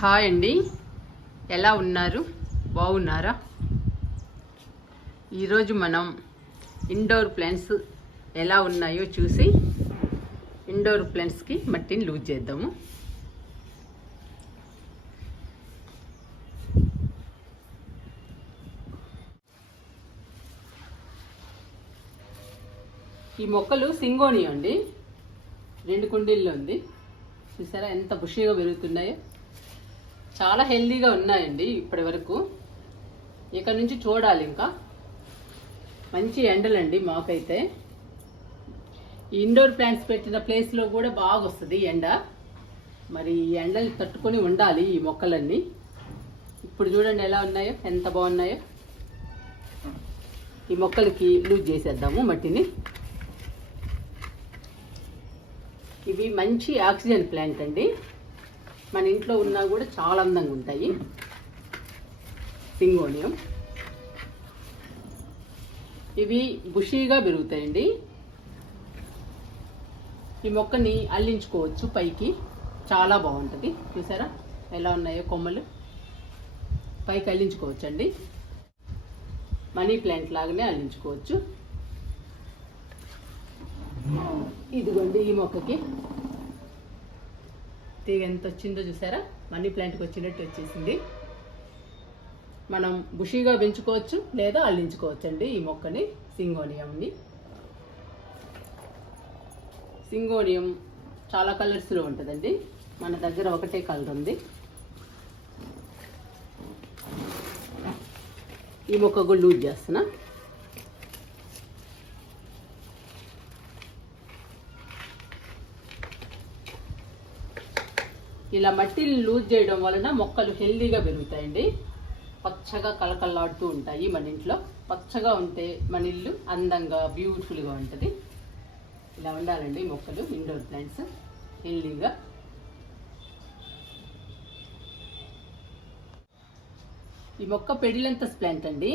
Hi అండి, ఎలా ఉన్నారు? బాగున్నారా? ఈరోజు మనం ఇండోర్ ప్లాంట్స్ ఎలా ఉన్నాయో చూసి ఇండోర్ ప్లాంట్స్కి మట్టిని లూజ్ చేద్దాము. ఈ మొక్కలు సింగోనియా అండి, 2 కుండీల్లో ఉంది. చూసారా ఎంత బుషీగా పెరుగుతున్నాయో, చాలా హెల్దీగా ఉన్నాయండి ఇప్పటి వరకు. ఇక నుంచి చూడాలి, ఇంకా మంచి ఎండలండి మాకైతే. ఈ ఇండోర్ ప్లాంట్స్ పెట్టిన ప్లేస్లో కూడా బాగా వస్తుంది ఎండ. మరి ఈ ఎండలు తట్టుకొని ఉండాలి ఈ మొక్కలన్నీ. ఇప్పుడు చూడండి ఎలా ఉన్నాయో, ఎంత బాగున్నాయో. ఈ మొక్కలకి లూజ్ చేసేద్దాము మట్టిని. ఇవి మంచి ఆక్సిజన్ ప్లాంట్ అండి, మన ఇంట్లో ఉన్నా కూడా చాలా అందంగా ఉంటాయి. సింగోనియం ఇవి బుషీగా పెరుగుతాయండి. ఈ మొక్కని అల్లించుకోవచ్చు పైకి, చాలా బాగుంటుంది. చూసారా ఎలా ఉన్నాయో కొమ్మలు, పైకి అల్లించుకోవచ్చు అండి. మనీ ప్లాంట్ లాగానే అల్లించుకోవచ్చు. ఇదిగోండి ఈ మొక్కకి తీగ ఎంత వచ్చిందో చూసారా, మనీ ప్లాంట్కి వచ్చినట్టు వచ్చేసింది. మనం బుషీగా పెంచుకోవచ్చు లేదా అల్లించుకోవచ్చు అండి ఈ మొక్కని, సింగోనియంని. సింగోనియం చాలా కలర్స్లో ఉంటుందండి, మన దగ్గర ఒకటే కలర్ ఉంది. ఈ మొక్క కూడా లూజ్ చేస్తున్నా. ఇలా మట్టిని లూజ్ చేయడం వలన మొక్కలు హెల్దీగా పెరుగుతాయండి. పచ్చగా కలకల్లాడుతూ ఉంటాయి మన ఇంట్లో. పచ్చగా ఉంటే మన ఇల్లు అందంగా బ్యూటిఫుల్గా ఉంటుంది. ఇలా ఉండాలండి మొక్కలు, ఇండోర్ ప్లాంట్స్ హెల్దీగా. ఈ మొక్క పెడిలెంతస్ ప్లాంట్ అండి,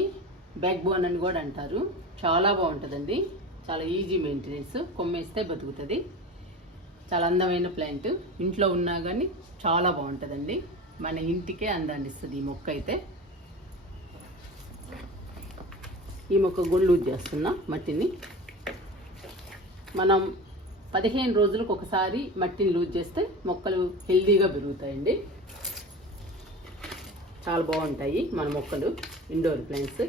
బ్యాక్ బోన్ అని కూడా అంటారు. చాలా బాగుంటుందండి, చాలా ఈజీ మెయింటెనెన్స్. కొమ్మేస్తే బతుకుతుంది. చాలా అందమైన ప్లాంట్, ఇంట్లో ఉన్నా కానీ చాలా బాగుంటుందండి. మన ఇంటికే అందాన్ని ఇస్తుంది ఈ మొక్క అయితే. ఈ మొక్క కూడా లూజ్ చేస్తున్నా మట్టిని. మనం 15 రోజులకు ఒకసారి మట్టిని లూజ్ చేస్తే మొక్కలు హెల్దీగా పెరుగుతాయండి. చాలా బాగుంటాయి మన మొక్కలు, ఇండోర్ ప్లాంట్స్.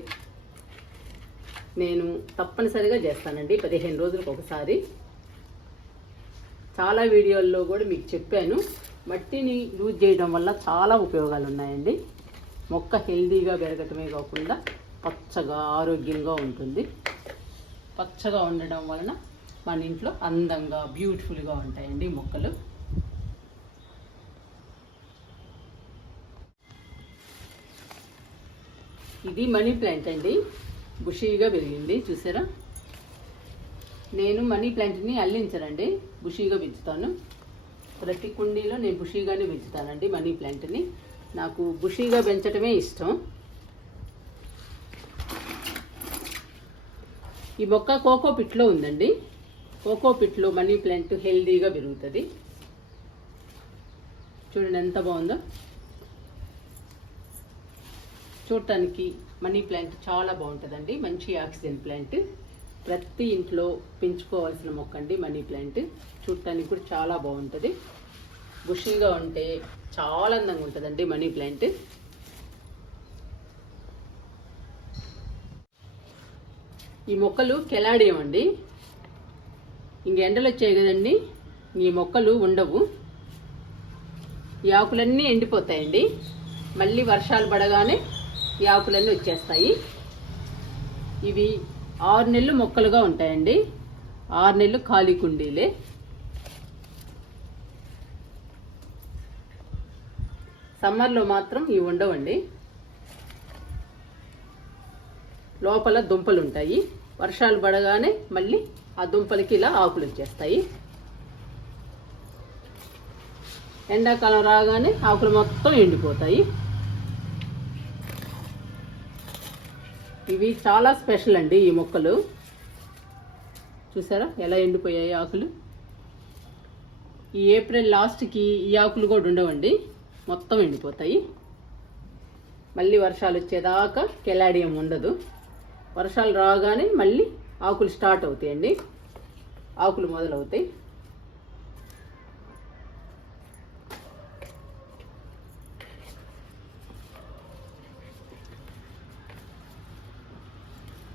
నేను తప్పనిసరిగా చేస్తానండి 15 రోజులకు ఒకసారి. చాలా వీడియోల్లో కూడా మీకు చెప్పాను, మట్టిని లూజ్ చేయడం వల్ల చాలా ఉపయోగాలు ఉన్నాయండి. మొక్క హెల్దీగా పెరగటమే కాకుండా పచ్చగా ఆరోగ్యంగా ఉంటుంది. పచ్చగా ఉండడం వలన మన ఇంట్లో అందంగా బ్యూటిఫుల్గా ఉంటాయండి మొక్కలు. ఇది మనీ ప్లాంట్ అండి, బుషీగా పెరిగింది. చూసారా, నేను మనీ ప్లాంట్ని అల్లించనండి, బుషీగా పెంచుతాను. ప్రతి కుండీలో నేను బుషీగానే పెంచుతానండి మనీ ప్లాంట్ని. నాకు బుషీగా పెంచడమే ఇష్టం. ఈ మొక్క కోకోపిట్లో ఉందండి. కోకోపిట్లో మనీ ప్లాంట్ హెల్దీగా పెరుగుతుంది. చూడండి ఎంత బాగుందో. చూడటానికి మనీ ప్లాంట్ చాలా బాగుంటుందండి, మంచి ఆక్సిజన్ ప్లాంట్. ప్రతి ఇంట్లో పెంచుకోవాల్సిన మొక్క అండి మనీ ప్లాంట్. చూడటానికి కూడా చాలా బాగుంటుంది. బుషీగా ఉంటే చాలా అందంగా ఉంటుందండి మనీ ప్లాంట్. ఈ మొక్కలు కెలాడియం అండి. ఇంక ఎండలు వచ్చాయి కదండి, ఈ మొక్కలు ఉండవు. ఈ ఆకులన్నీ ఎండిపోతాయండి. మళ్ళీ వర్షాలు పడగానే ఈ ఆకులన్నీ వచ్చేస్తాయి. ఇవి 6 నెలలు మొక్కలుగా ఉంటాయండి. 6 నెలలు ఖాళీ కుండీలే. సమ్మర్లో మాత్రం ఇవి ఉండవండి. లోపల దుంపలు ఉంటాయి. వర్షాలు పడగానే మళ్ళీ ఆ దుంపలకి ఇలా ఆకులు వచ్చేస్తాయి. ఎండాకాలం రాగానే ఆకులు మొత్తం ఎండిపోతాయి. ఇవి చాలా స్పెషల్ అండి ఈ మొక్కలు. చూసారా ఎలా ఎండిపోయాయి ఆకులు. ఈ ఏప్రిల్ లాస్ట్కి ఈ ఆకులు కూడా ఉండవండి. మొత్తం ఎండిపోతాయి. మళ్ళీ వర్షాలు వచ్చేదాకా కెలాడియం ఉండదు. వర్షాలు రాగానే మళ్ళీ ఆకులు స్టార్ట్ అవుతాయండి, ఆకులు మొదలవుతాయి.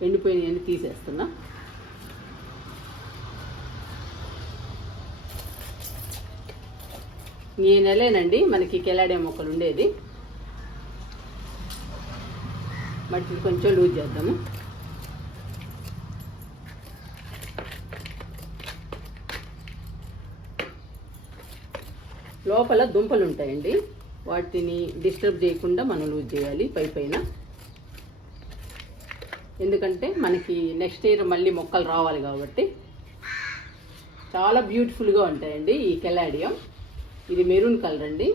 ఎండిపోయినవన్నీ తీసేస్తున్నా. ఈ నెలేనండి మనకి కెలాడియం మొక్కలు ఉండేది. మట్టి కొంచెం లూజ్ చేద్దాము. లోపల దుంపలు ఉంటాయండి, వాటిని డిస్టర్బ్ చేయకుండా మనం లూజ్ చేయాలి పైన. ఎందుకంటే మనకి నెక్స్ట్ ఇయర్ మళ్ళీ మొక్కలు రావాలి కాబట్టి. చాలా బ్యూటిఫుల్గా ఉంటాయండి ఈ కెలాడియం. ఇది మెరూన్ కలర్ అండి,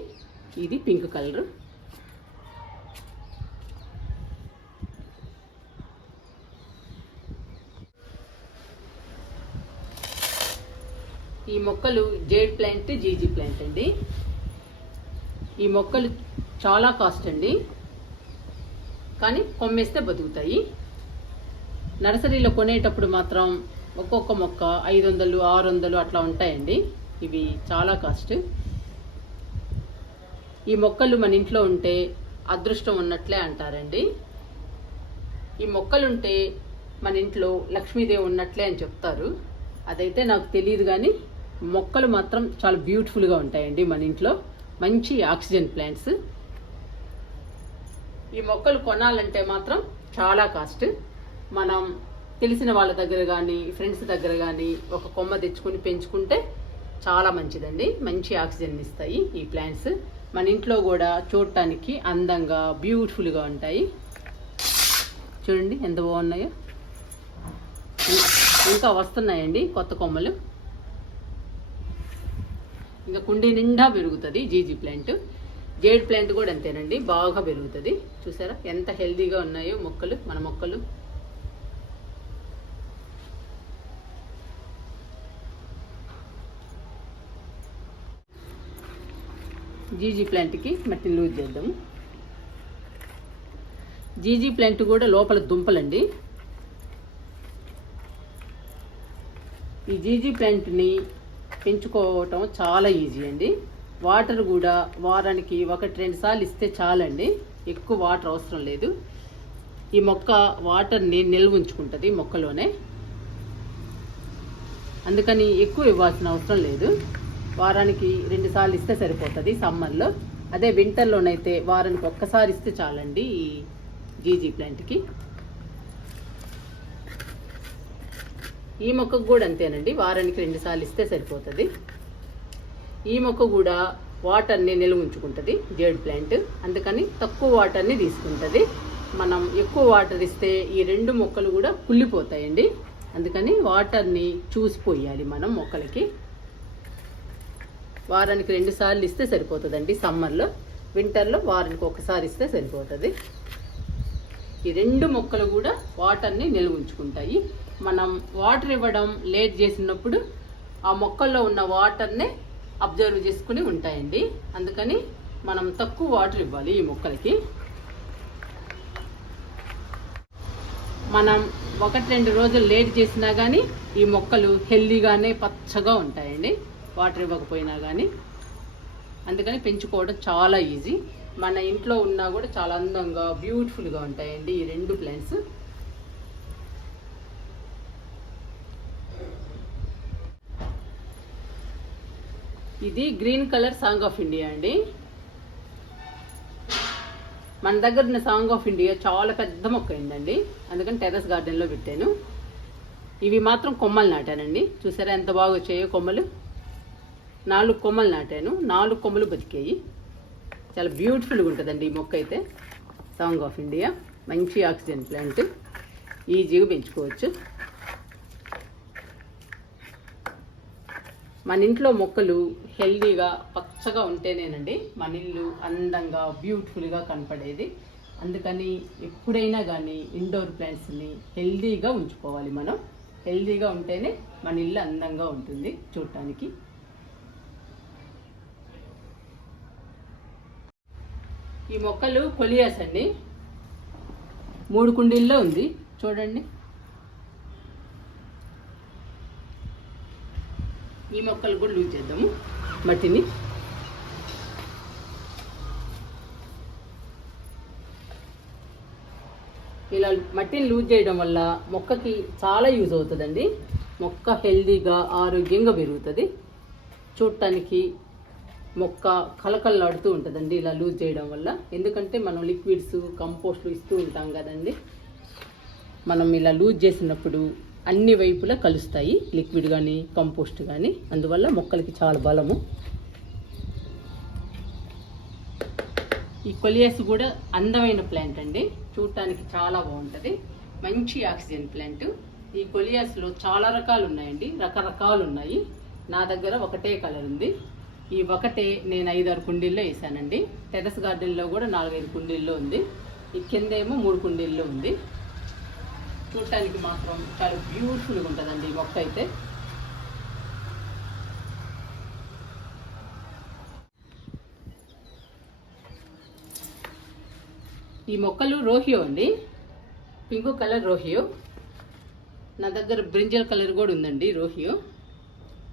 ఇది పింక్ కలర్. ఈ మొక్కలు జేడ్ ప్లాంట్, జీజీ ప్లాంట్ అండి. ఈ మొక్కలు చాలా కాస్ట్ అండి, కానీ కొమ్మేస్తే బతుకుతాయి. నర్సరీలో కొనేటప్పుడు మాత్రం ఒక్కొక్క మొక్క 500, 600 అట్లా ఉంటాయండి. ఇవి చాలా కాస్ట్. ఈ మొక్కలు మన ఇంట్లో ఉంటే అదృష్టం ఉన్నట్లే అంటారండి. ఈ మొక్కలుంటే మన ఇంట్లో లక్ష్మీదేవి ఉన్నట్లే అని చెప్తారు. అదైతే నాకు తెలియదు, కానీ మొక్కలు మాత్రం చాలా బ్యూటిఫుల్గా ఉంటాయండి మన ఇంట్లో. మంచి ఆక్సిజన్ ప్లాంట్స్. ఈ మొక్కలు కొనాలంటే మాత్రం చాలా కాస్ట్. మనం తెలిసిన వాళ్ళ దగ్గర కానీ ఫ్రెండ్స్ దగ్గర కానీ ఒక కొమ్మ తెచ్చుకొని పెంచుకుంటే చాలా మంచిదండి. మంచి ఆక్సిజన్ ఇస్తాయి ఈ ప్లాంట్స్. మన ఇంట్లో కూడా చూడటానికి అందంగా బ్యూటిఫుల్గా ఉంటాయి. చూడండి ఎంత బాగున్నాయో. ఇంకా వస్తున్నాయండి కొత్త కొమ్మలు. ఇంకా కుండీ నిండా పెరుగుతుంది జీజీ ప్లాంట్. జేడ్ ప్లాంట్ కూడా అంతేనండి, బాగా పెరుగుతుంది. చూసారా ఎంత హెల్దీగా ఉన్నాయో మొక్కలు, మన మొక్కలు. జీజీ ప్లాంట్కి మట్టిని లూజ్ చేద్దాము. జీజీ ప్లాంట్ కూడా లోపల దుంపలండి. ఈ జీజీ ప్లాంట్ని పెంచుకోవటం చాలా ఈజీ అండి. వాటర్ కూడా వారానికి 1-2 సార్లు ఇస్తే చాలండి, ఎక్కువ వాటర్ అవసరం లేదు. ఈ మొక్క వాటర్ని నిల్వ ఉంచుకుంటుంది మొక్కలోనే, అందుకని ఎక్కువ ఇవ్వాల్సిన అవసరం లేదు. వారానికి 2 సార్లు ఇస్తే సరిపోతుంది సమ్మర్లో. అదే వింటర్లోనైతే వారానికి ఒక్కసారి ఇస్తే చాలండి ఈ జీజీ ప్లాంట్కి. ఈ మొక్కకు కూడా అంతేనండి, వారానికి 2 సార్లు ఇస్తే సరిపోతుంది. ఈ మొక్క కూడా వాటర్ని నిల్వ ఉంచుకుంటుంది జేడ్ ప్లాంట్, అందుకని తక్కువ వాటర్ని తీసుకుంటుంది. మనం ఎక్కువ వాటర్ ఇస్తే ఈ 2 మొక్కలు కూడా కుళ్ళిపోతాయండి, అందుకని వాటర్ని చూసిపోయాలి మనం మొక్కలకి. వారానికి 2 సార్లు ఇస్తే సరిపోతుందండి సమ్మర్లో. వింటర్లో వారానికి 1 సారి ఇస్తే సరిపోతుంది. ఈ 2 మొక్కలు కూడా వాటర్ని నిల్వ ఉంచుకుంటాయి. మనం వాటర్ ఇవ్వడం లేట్ చేసినప్పుడు ఆ మొక్కల్లో ఉన్న వాటర్నే అబ్జర్వ్ చేసుకుని ఉంటాయండి, అందుకని మనం తక్కువ వాటర్ ఇవ్వాలి ఈ మొక్కలకి. మనం 1-2 రోజులు లేట్ చేసినా కానీ ఈ మొక్కలు హెల్దీగానే పచ్చగా ఉంటాయండి, వాటర్ ఇవ్వకపోయినా కానీ. అందుకని పెంచుకోవడం చాలా ఈజీ. మన ఇంట్లో ఉన్నా కూడా చాలా అందంగా బ్యూటిఫుల్గా ఉంటాయండి ఈ 2 ప్లాంట్స్. ఇది green colour song of India అండి. మన దగ్గర ఉన్న సాంగ్ ఆఫ్ ఇండియా చాలా పెద్ద మొక్క అయిందండి, అందుకని టెర్రస్ గార్డెన్లో పెట్టాను. ఇవి మాత్రం కొమ్మలు నాటానండి. చూసారా ఎంత బాగా వచ్చాయో కొమ్మలు. 4 కొమ్మలు నాటాను, 4 కొమ్మలు బతికాయి. చాలా బ్యూటిఫుల్గా ఉంటుందండి ఈ మొక్క అయితే. సాంగ్ ఆఫ్ ఇండియా మంచి ఆక్సిజన్ ప్లాంట్, ఈజీగా పెంచుకోవచ్చు. మన ఇంట్లో మొక్కలు హెల్దీగా పచ్చగా ఉంటేనేనండి మన ఇల్లు అందంగా బ్యూటిఫుల్గా కనపడేది. అందుకని ఎప్పుడైనా కానీ ఇండోర్ ప్లాంట్స్ని హెల్దీగా ఉంచుకోవాలి మనం. హెల్దీగా ఉంటేనే మన ఇల్లు అందంగా ఉంటుంది చూడటానికి. ఈ మొక్కలు కొలియాస్ అండి, 3 కుండీల్లో ఉంది చూడండి. ఈ మొక్కలు కూడా లూజ్ చేద్దాము మట్టిని. ఇలా మట్టిని లూజ్ చేయడం వల్ల మొక్కకి చాలా యూజ్ అవుతుందండి. మొక్క హెల్దీగా ఆరోగ్యంగా పెరుగుతుంది. చూడటానికి మొక్క కలకల్లాడుతూ ఉంటుందండి ఇలా లూజ్ చేయడం వల్ల. ఎందుకంటే మనం లిక్విడ్స్ కంపోస్ట్లు ఇస్తూ ఉంటాం కదండి. మనం ఇలా లూజ్ చేసినప్పుడు అన్ని వైపులా కలుస్తాయి, లిక్విడ్ కానీ కంపోస్ట్ కానీ. అందువల్ల మొక్కలకి చాలా బలము. ఈ కొలియాస్ కూడా అందమైన ప్లాంట్ అండి, చూడటానికి చాలా బాగుంటుంది. మంచి ఆక్సిజన్ ప్లాంట్. ఈ కొలియాస్లో చాలా రకాలు ఉన్నాయండి, రకరకాలు ఉన్నాయి. నా దగ్గర ఒకటే కలర్ ఉంది. ఈ ఒకటే నేను 5-6 కుండీల్లో వేసానండి. టెర్రస్ గార్డెన్లో కూడా 4-5 కుండీల్లో ఉంది. ఈ కిందేమో 3 కుండీల్లో ఉంది. చూడటానికి మాత్రం చాలా బ్యూటిఫుల్గా ఉంటుందండి ఈ మొక్క అయితే. ఈ మొక్కలు రోహియో అండి, పింక్ కలర్ రోహియో. నా దగ్గర బ్రింజల్ కలర్ కూడా ఉందండి రోహియో,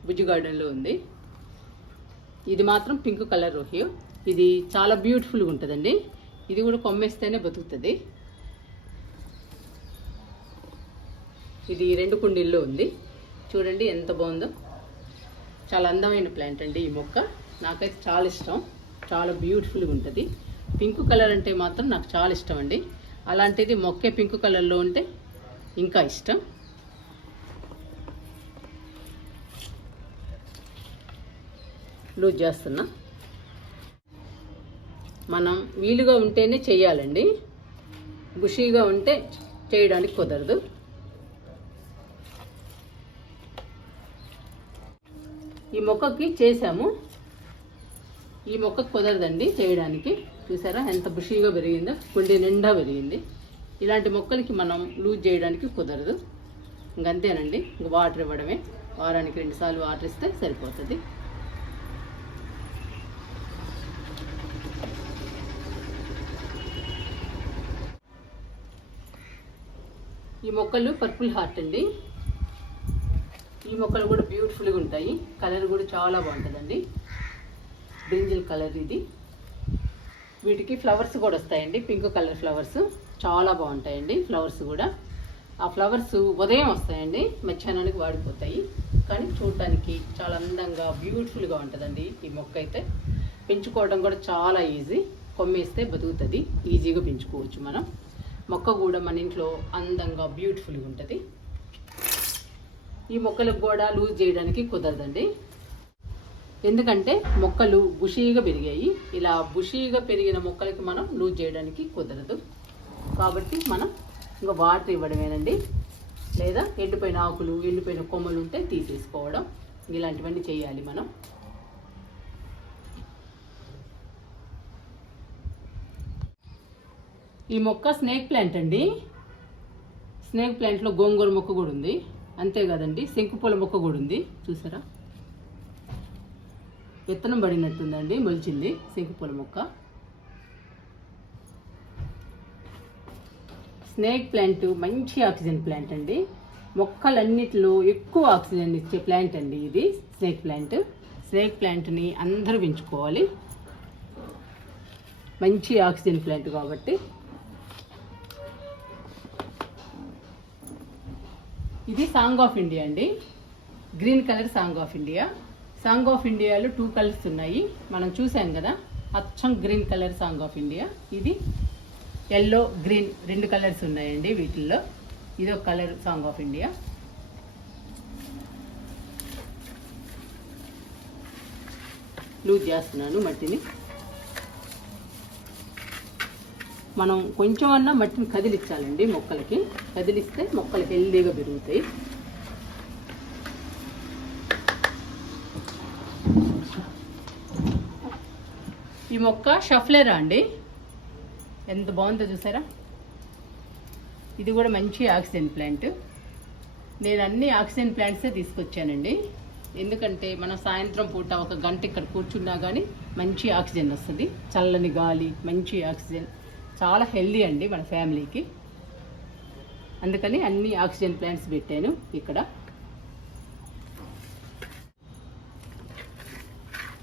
బుజ్జి గార్డెన్లో ఉంది. ఇది మాత్రం పింక్ కలర్ రోహియో. ఇది చాలా బ్యూటిఫుల్గా ఉంటుందండి. ఇది కూడా కొమ్మేస్తేనే బతుకుతుంది. ఇది 2 కుండీల్లో ఉంది. చూడండి ఎంత బాగుందో. చాలా అందమైన ప్లాంట్ అండి ఈ మొక్క. నాకైతే చాలా ఇష్టం, చాలా బ్యూటిఫుల్గా ఉంటుంది. పింక్ కలర్ అంటే మాత్రం నాకు చాలా ఇష్టం అండి. అలాంటిది మొక్కే పింక్ కలర్లో ఉంటే ఇంకా ఇష్టం. లూజ్ చేస్తున్నా. మనం వీలుగా ఉంటేనే చేయాలండి, బుషీగా ఉంటే చేయడానికి కుదరదు. ఈ మొక్కకి చేసాము, ఈ మొక్కకు కుదరదండి చేయడానికి. చూసారా ఎంత బుషీగా పెరిగిందో, కుండీ నిండా పెరిగింది. ఇలాంటి మొక్కలకి మనం లూజ్ చేయడానికి కుదరదు. ఇంకంతేనండి, ఇంక వాటర్ ఇవ్వడమే. వారానికి 2 సార్లు వాటర్ ఇస్తే సరిపోతుంది. ఈ మొక్కలు పర్పుల్ హార్ట్ అండి. ఈ మొక్కలు కూడా బ్యూటిఫుల్గా ఉంటాయి. కలర్ కూడా చాలా బాగుంటుందండి, బ్రింజల్ కలర్ ఇది. వీటికి ఫ్లవర్స్ కూడా వస్తాయండి, పింక్ కలర్ ఫ్లవర్స్. చాలా బాగుంటాయండి ఫ్లవర్స్ కూడా. ఆ ఫ్లవర్స్ ఉదయం వస్తాయండి, మధ్యాహ్నానికి వాడిపోతాయి. కానీ చూడటానికి చాలా అందంగా బ్యూటిఫుల్గా ఉంటుందండి ఈ మొక్క అయితే. పెంచుకోవడం కూడా చాలా ఈజీ, కొమ్మేస్తే బతుకుతుంది. ఈజీగా పెంచుకోవచ్చు మనం. మొక్క కూడా మన ఇంట్లో అందంగా బ్యూటిఫుల్గా ఉంటుంది. ఈ మొక్కలకు కూడా లూజ్ చేయడానికి కుదరదండి, ఎందుకంటే మొక్కలు బుషీగా పెరిగాయి. ఇలా బుషీగా పెరిగిన మొక్కలకి మనం లూజ్ చేయడానికి కుదరదు. కాబట్టి మనం ఇంకా వాటర్ ఇవ్వడమేనండి, లేదా ఎండిపోయిన ఆకులు ఎండిపోయిన కొమ్మలు ఉంటే తీసేసుకోవడం, ఇలాంటివన్నీ చేయాలి మనం. ఈ మొక్క స్నేక్ ప్లాంట్ అండి. స్నేక్ ప్లాంట్లో గోంగూర మొక్క కూడా ఉంది, అంతే కదండి. శంకుపూల మొక్క కూడా ఉంది, చూసారా విత్తనం పడినట్టుందండి, మొలిచింది శంకుపూల మొక్క. స్నేక్ ప్లాంట్ మంచి ఆక్సిజన్ ప్లాంట్ అండి. మొక్కలన్నిటిలో ఎక్కువ ఆక్సిజన్ ఇచ్చే ప్లాంట్ అండి ఇది స్నేక్ ప్లాంట్. స్నేక్ ప్లాంట్ని అందరూ పెంచుకోవాలి, మంచి ఆక్సిజన్ ప్లాంట్ కాబట్టి. ఇది సాంగ్ ఆఫ్ ఇండియా అండి, green colour song of India. Song of ఇండియాలో 2 కలర్స్ ఉన్నాయి, మనం చూసాం కదా. అచ్చం green colour song of India. ఇది ఎల్లో గ్రీన్ 2 కలర్స్ ఉన్నాయండి వీటిల్లో. ఇది ఒక colour song of India. Loose చేస్తున్నాను మట్టిని. మనం కొంచెం అన్నా మట్టిని కదిలించాలండి మొక్కలకి. కదిలిస్తే మొక్కలు హెల్దీగా పెరుగుతాయి. ఈ మొక్క షఫ్లేరా అండి, ఎంత బాగుందో చూసారా. ఇది కూడా మంచి ఆక్సిజన్ ప్లాంట్. నేను అన్ని ఆక్సిజన్ ప్లాంట్సే తీసుకొచ్చానండి. ఎందుకంటే మనం సాయంత్రం పూట ఒక గంట ఇక్కడ కూర్చున్నా కానీ మంచి ఆక్సిజన్ వస్తుంది, చల్లని గాలి, మంచి ఆక్సిజన్. చాలా హెల్దీ అండి మన ఫ్యామిలీకి. అందుకని అన్ని ఆక్సిజన్ ప్లాంట్స్ పెట్టాను ఇక్కడ.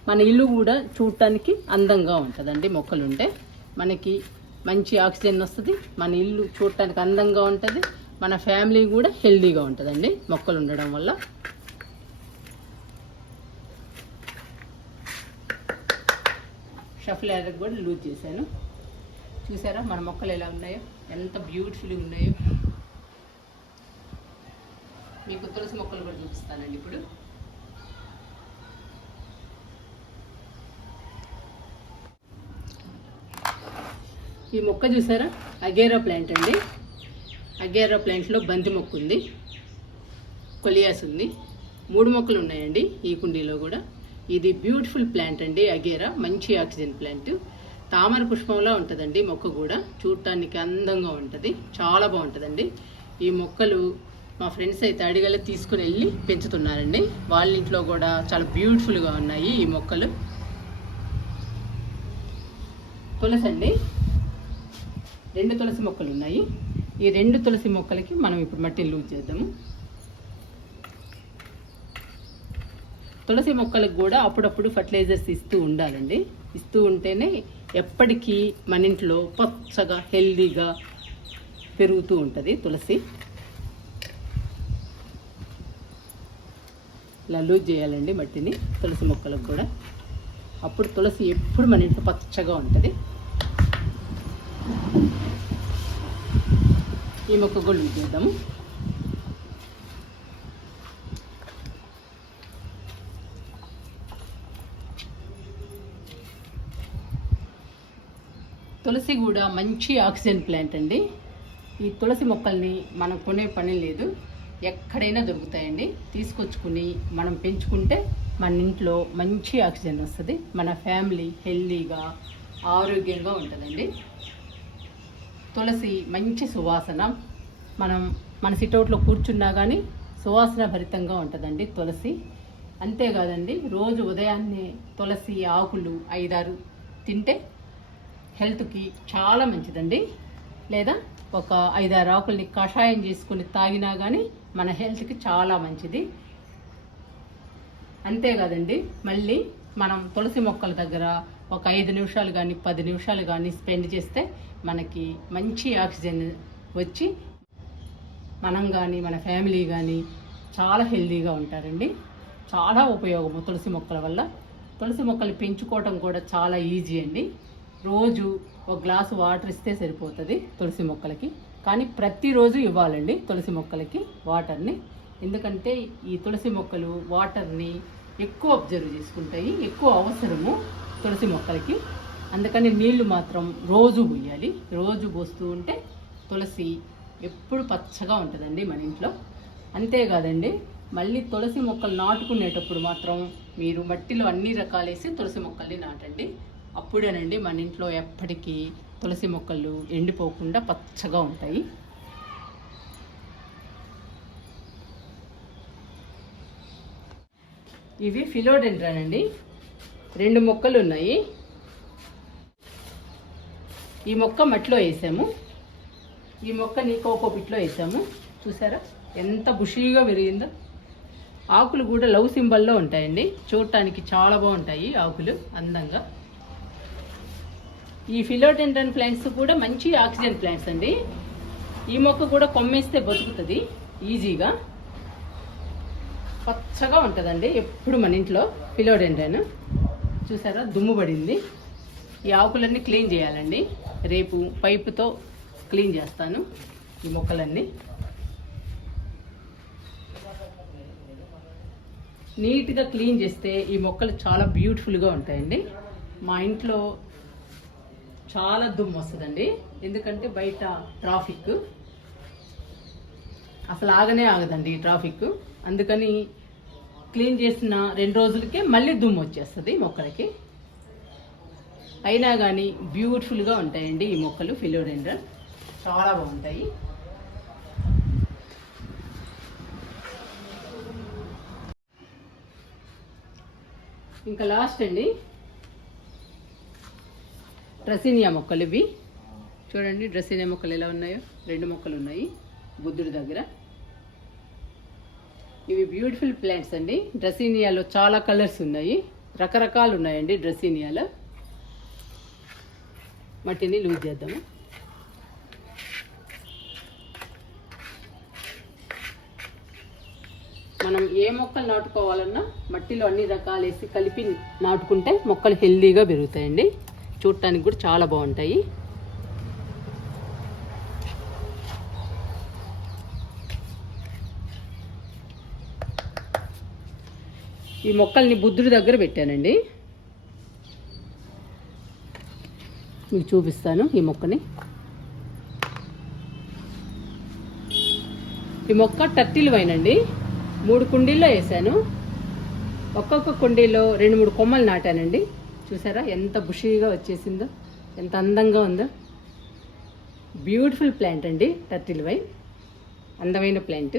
మన ఇల్లు కూడా చూడటానికి అందంగా ఉంటుందండి మొక్కలుంటే. మనకి మంచి ఆక్సిజన్ వస్తుంది, మన ఇల్లు చూడటానికి అందంగా ఉంటుంది, మన ఫ్యామిలీ కూడా హెల్దీగా ఉంటుందండి మొక్కలు ఉండడం వల్ల. షఫల్ ఐరన్ కూడా లూజ్ చేశాను. చూసారా మన మొక్కలు ఎలా ఉన్నాయో, ఎంత బ్యూటిఫుల్గా ఉన్నాయో. మీకు తులసి మొక్కలు కూడా చూపిస్తానండి ఇప్పుడు. ఈ మొక్క చూసారా, అగేరా ప్లాంట్ అండి. అగేరా ప్లాంట్లో బంతి మొక్క ఉంది, కొలియాస్ ఉంది, 3 మొక్కలు ఉన్నాయండి ఈ కుండీలో కూడా. ఇది బ్యూటిఫుల్ ప్లాంట్ అండి అగేరా, మంచి ఆక్సిజన్ ప్లాంట్. తామర పుష్పంలా ఉంటుందండి మొక్క కూడా, చూడటానికి అందంగా ఉంటుంది, చాలా బాగుంటుందండి. ఈ మొక్కలు మా ఫ్రెండ్స్ అయితే అడిగలే తీసుకుని వెళ్ళి పెంచుతున్నారండి. వాళ్ళ ఇంట్లో కూడా చాలా బ్యూటిఫుల్గా ఉన్నాయి ఈ మొక్కలు. తులసి అండి, 2 తులసి మొక్కలు ఉన్నాయి. ఈ 2 తులసి మొక్కలకి మనం ఇప్పుడు మట్టిని లూజ్ చేద్దాము. తులసి మొక్కలకు కూడా అప్పుడప్పుడు ఫర్టిలైజర్స్ ఇస్తూ ఉండాలండి. ఇస్తూ ఉంటేనే ఎప్పటికీ మన ఇంట్లో పచ్చగా హెల్దీగా పెరుగుతూ ఉంటుంది తులసి. ఇలా లూజ్ చేయాలండి మట్టిని తులసి మొక్కలకు కూడా. అప్పుడు తులసి ఎప్పుడు మన ఇంట్లో పచ్చగా ఉంటుంది. ఈ మొక్క కూడా లూజ్ చేద్దాము. తులసి కూడా మంచి ఆక్సిజన్ ప్లాంట్ అండి. ఈ తులసి మొక్కల్ని మనం కొనే పని లేదు, ఎక్కడైనా దొరుకుతాయండి. తీసుకొచ్చుకుని మనం పెంచుకుంటే మన ఇంట్లో మంచి ఆక్సిజన్ వస్తుంది, మన ఫ్యామిలీ హెల్దీగా ఆరోగ్యంగా ఉంటుందండి. తులసి మంచి సువాసన, మనం మన సిట్అవుట్లో కూర్చున్నా కానీ సువాసన భరితంగా ఉంటుందండి తులసి. అంతేకాదండి, రోజు ఉదయాన్నే తులసి ఆకులు 5-6 తింటే హెల్త్కి చాలా మంచిదండి. లేదా ఒక 5-6 ఆకుల్ని కషాయం చేసుకుని తాగినా కానీ మన హెల్త్కి చాలా మంచిది. అంతేకాదండి, మళ్ళీ మనం తులసి మొక్కల దగ్గర ఒక 5 నిమిషాలు కానీ 10 నిమిషాలు కానీ స్పెండ్ చేస్తే మనకి మంచి ఆక్సిజన్ వచ్చి మనం కానీ మన ఫ్యామిలీ కానీ చాలా హెల్దీగా ఉంటారండి. చాలా ఉపయోగము తులసి మొక్కల వల్ల. తులసి మొక్కలు పెంచుకోవడం కూడా చాలా ఈజీ అండి. రోజు ఒక గ్లాసు వాటర్ ఇస్తే సరిపోతుంది తులసి మొక్కలకి. కానీ ప్రతిరోజు ఇవ్వాలండి తులసి మొక్కలకి వాటర్ని. ఎందుకంటే ఈ తులసి మొక్కలు వాటర్ని ఎక్కువ అబ్జర్వ్ చేసుకుంటాయి, ఎక్కువ అవసరము తులసి మొక్కలకి. అందుకని నీళ్లు మాత్రం రోజు పోయాలి. రోజు పోస్తూ ఉంటే తులసి ఎప్పుడు పచ్చగా ఉంటుందండి మన ఇంట్లో. అంతేకాదండి, మళ్ళీ తులసి మొక్కలు నాటుకునేటప్పుడు మాత్రం మీరు మట్టిలో అన్ని రకాలేసి తులసి మొక్కల్ని నాటండి. అప్పుడేనండి మన ఇంట్లో ఎప్పటికీ తులసి మొక్కలు ఎండిపోకుండా పచ్చగా ఉంటాయి. ఇవి ఫిలోడెండ్రాన్ అండి, 2 మొక్కలు ఉన్నాయి. ఈ మొక్క మట్టిలో వేసాము, ఈ మొక్కని కోకోపిట్లో వేసాము. చూసారా ఎంత బుషీగా పెరిగిందో. ఆకులు కూడా లవ్ సింబల్లో ఉంటాయండి, చూడటానికి చాలా బాగుంటాయి ఆకులు అందంగా. ఈ ఫిలోడెండ్రాన్ ప్లాంట్స్ కూడా మంచి ఆక్సిజన్ ప్లాంట్స్ అండి. ఈ మొక్క కూడా కొమ్మేస్తే బతుకుతుంది ఈజీగా, పచ్చగా ఉంటుందండి ఎప్పుడు మన ఇంట్లో ఫిలోడెండ్రాన్. చూసారా దుమ్ము పడింది. ఈ ఆకులన్నీ క్లీన్ చేయాలండి, రేపు పైపుతో క్లీన్ చేస్తాను ఈ మొక్కలన్నీ. నీట్గా క్లీన్ చేస్తే ఈ మొక్కలు చాలా బ్యూటిఫుల్గా ఉంటాయండి. మా ఇంట్లో చాలా దుమ్ము వస్తుందండి, ఎందుకంటే బయట ట్రాఫిక్ అసలు ఆగనే ఆగదండి ఈ ట్రాఫిక్. అందుకని క్లీన్ చేసిన 2 రోజులకే మళ్ళీ దుమ్ము వచ్చేస్తుంది మొక్కలకి. అయినా కానీ బ్యూటిఫుల్గా ఉంటాయండి ఈ మొక్కలు ఫిలోడెండ్రాన్, చాలా బాగుంటాయి. ఇంకా లాస్ట్ అండి డ్రెసినియా మొక్కలు. ఇవి చూడండి, డ్రెసినియా మొక్కలు ఎలా ఉన్నాయో. 2 మొక్కలు ఉన్నాయి బుద్ధుడి దగ్గర. ఇవి బ్యూటిఫుల్ ప్లాంట్స్ అండి. డ్రెసినియాలో చాలా కలర్స్ ఉన్నాయి, రకరకాలు ఉన్నాయండి డ్రెసినియాలో. మట్టిని లూజ్ చేద్దాము. మనం ఏ మొక్కలు నాటుకోవాలన్నా మట్టిలో అన్ని రకాలు వేసి కలిపి నాటుకుంటే మొక్కలు హెల్దీగా పెరుగుతాయండి. చూడటానికి కూడా చాలా బాగుంటాయి. ఈ మొక్కల్ని బుద్ధుడి దగ్గర పెట్టానండి. మీకు చూపిస్తాను ఈ మొక్కని. ఈ మొక్క టర్టిల్ వైన్ అండి. 3 కుండీల్లో వేసాను. ఒక్కొక్క కుండీలో 2-3 కొమ్మలు నాటానండి. చూసారా ఎంత బుషీగా వచ్చేసిందో, ఎంత అందంగా ఉందో. బ్యూటిఫుల్ ప్లాంట్ అండి టర్టిల్ వైన్, అందమైన ప్లాంట్.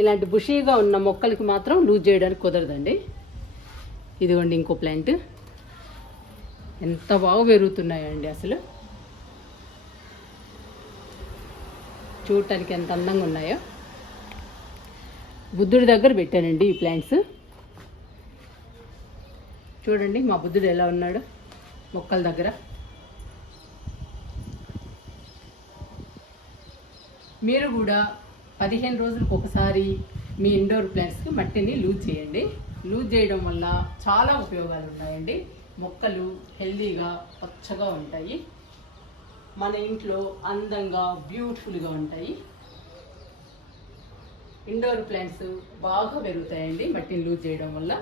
ఇలాంటి బుషీగా ఉన్న మొక్కలకి మాత్రం లూజ్ చేయడానికి కుదరదండి. ఇదిగోండి ఇంకో ప్లాంట్. ఎంత బాగా పెరుగుతున్నాయండి అసలు. చూడటానికి ఎంత అందంగా ఉన్నాయో. బుద్ధుడి దగ్గర పెట్టానండి ఈ ప్లాంట్స్. చూడండి మా బుద్ధుడు ఎలా ఉన్నాడు మొక్కల దగ్గర. మీరు కూడా 15 రోజులకు ఒకసారి మీ ఇండోర్ ప్లాంట్స్కి మట్టిని లూజ్ చేయండి. లూజ్ చేయడం వల్ల చాలా ఉపయోగాలు ఉన్నాయండి. మొక్కలు హెల్దీగా పచ్చగా ఉంటాయి, మన ఇంట్లో అందంగా బ్యూటిఫుల్గా ఉంటాయి. ఇండోర్ ప్లాంట్స్ బాగా పెరుగుతాయండి మట్టిని లూజ్ చేయడం వల్ల.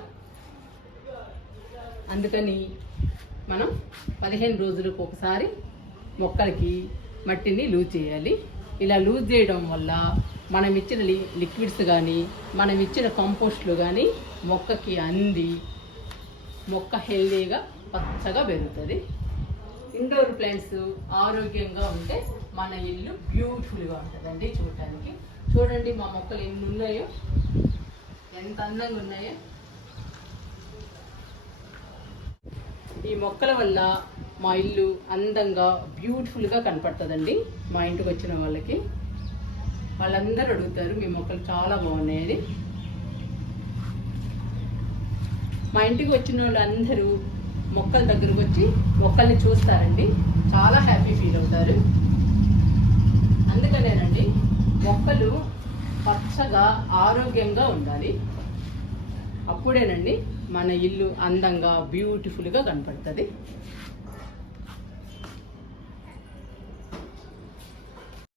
అందుకని మనం 15 రోజులకు ఒకసారి మొక్కలకి మట్టిని లూజ్ చేయాలి. ఇలా లూజ్ చేయడం వల్ల మనం ఇచ్చిన లిక్విడ్స్ కానీ, మనం ఇచ్చిన కంపోస్ట్లు కానీ మొక్కకి అంది మొక్క హెల్దీగా పచ్చగా పెరుగుతుంది. ఇండోర్ ప్లాంట్స్ ఆరోగ్యంగా ఉంటే మన ఇల్లు బ్యూటిఫుల్గా ఉంటుందండి చూడటానికి. చూడండి మా మొక్కలు ఎన్ని ఉన్నాయో, ఎంత అందంగా ఉన్నాయో. ఈ మొక్కల వల్ల మా ఇల్లు అందంగా బ్యూటిఫుల్గా కనపడుతుందండి. మా ఇంటికి వచ్చిన వాళ్ళందరూ అడుగుతారు మీ మొక్కలు చాలా బాగున్నాయని. మా ఇంటికి వచ్చిన వాళ్ళందరూ మొక్కల దగ్గరకు వచ్చి మొక్కల్ని చూస్తారండి, చాలా హ్యాపీ ఫీల్ అవుతారు. అందుకనేనండి మొక్కలు పచ్చగా ఆరోగ్యంగా ఉండాలి. అప్పుడేనండి మన ఇల్లు అందంగా బ్యూటిఫుల్గా కనపడుతుంది.